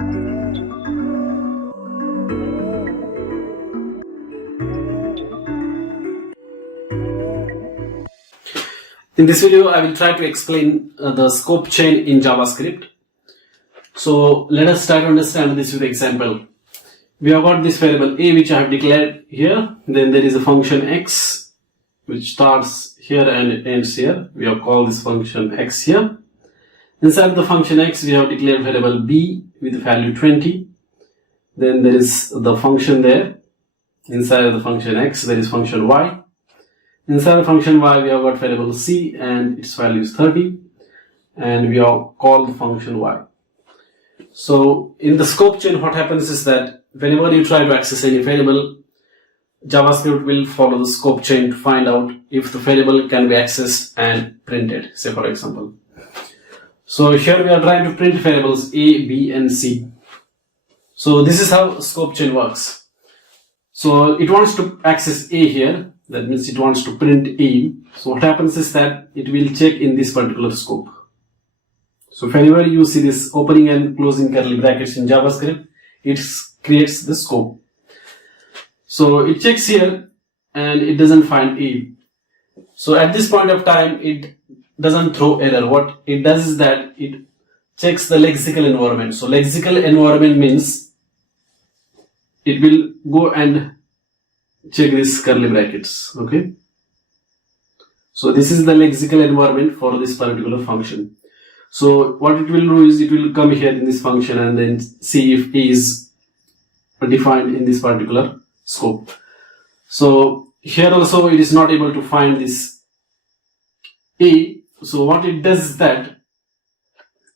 In this video, I will try to explain the scope chain in JavaScript. So let us try to understand this with an example. We have got this variable a which I have declared here. Then there is a function x which starts here and ends here. We have called this function x here. Inside the function x, we have declared variable b with the value 20. Then there is the function there. Inside of the function x, there is function y. Inside the function y, we have got variable c and its value is 30, and we have called the function y. So in the scope chain, what happens is that whenever you try to access any variable, JavaScript will follow the scope chain to find out if the variable can be accessed and printed, say for example. So here we are trying to print variables a, b and c. So this is how scope chain works. So it wants to access a here. That means it wants to print a. So what happens is that it will check in this particular scope. So whenever you see this opening and closing curly brackets in JavaScript, it creates the scope. So it checks here and it doesn't find a. So at this point of time, it doesn't throw error. What it does is that it checks the lexical environment. So lexical environment means it will go and check these curly brackets. Okay, so this is the lexical environment for this particular function. So what it will do is it will come here in this function and then see if a is defined in this particular scope. So here also it is not able to find this a. So what it does is that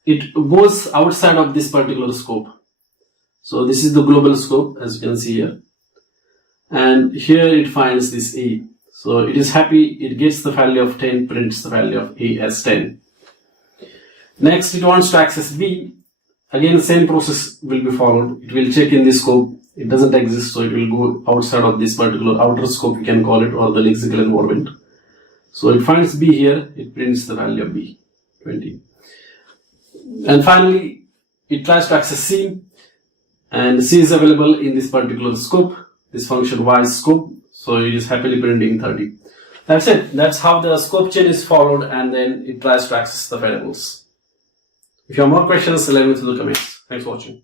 it goes outside of this particular scope. So this is the global scope, as you can see here. And here it finds this a. So it is happy, it gets the value of 10, prints the value of a as 10. Next, it wants to access b. Again, same process will be followed. It will check in this scope. It doesn't exist, so it will go outside of this particular outer scope, we can call it, or the lexical environment. So it finds b here, it prints the value of b, 20. And finally, it tries to access c, and c is available in this particular scope, this function y scope, so it is happily printing 30. That's it. That's how the scope chain is followed, and then it tries to access the variables. If you have more questions, let me know in the comments. Thanks for watching.